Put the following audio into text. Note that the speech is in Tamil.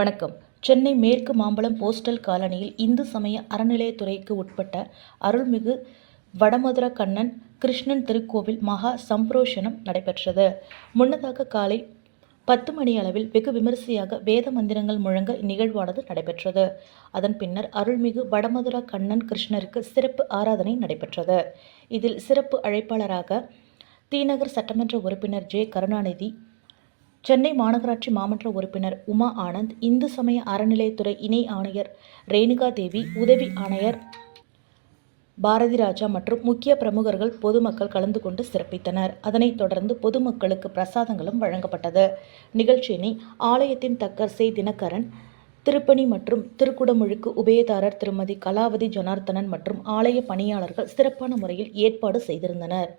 வணக்கம். சென்னை மேற்கு மாம்பலம் போஸ்டல் காலனியில் இந்து சமய அறநிலையத்துறைக்கு உட்பட்ட அருள்மிகு வடமதுர கண்ணன் கிருஷ்ணன் திருக்கோவில் மகா சம்பிரோஷணம் நடைபெற்றது. முன்னதாக காலை 10 மணியளவில் வெகு விமரிசையாக வேத மந்திரங்கள் முழங்க இந்நிகழ்வானது நடைபெற்றது. அதன் பின்னர் அருள்மிகு வடமதுர கண்ணன் கிருஷ்ணருக்கு சிறப்பு ஆராதனை நடைபெற்றது. இதில் சிறப்பு அழைப்பாளராக தி.நகர் சட்டமன்ற உறுப்பினர் ஜே. கருணாநிதி, சென்னை மாநகராட்சி மாமன்ற உறுப்பினர் உமா ஆனந்த், இந்து சமய அறநிலையத்துறை இணை ஆணையர் ரேணுகா தேவி, உதவி ஆணையர் பாரதிராஜா மற்றும் முக்கிய பிரமுகர்கள், பொதுமக்கள் கலந்து கொண்டு சிறப்பித்தனர். அதனைத் தொடர்ந்து பொதுமக்களுக்கு பிரசாதங்களும் வழங்கப்பட்டது. நிகழ்ச்சியினை ஆலயத்தின் தக்கர் செ. தினகரன், திருப்பணி மற்றும் திருக்குடமுழுக்கு உபயதாரர் திருமதி கலாவதி ஜனார்த்தனன் மற்றும் ஆலய பணியாளர்கள் சிறப்பான முறையில் ஏற்பாடு செய்திருந்தனர்.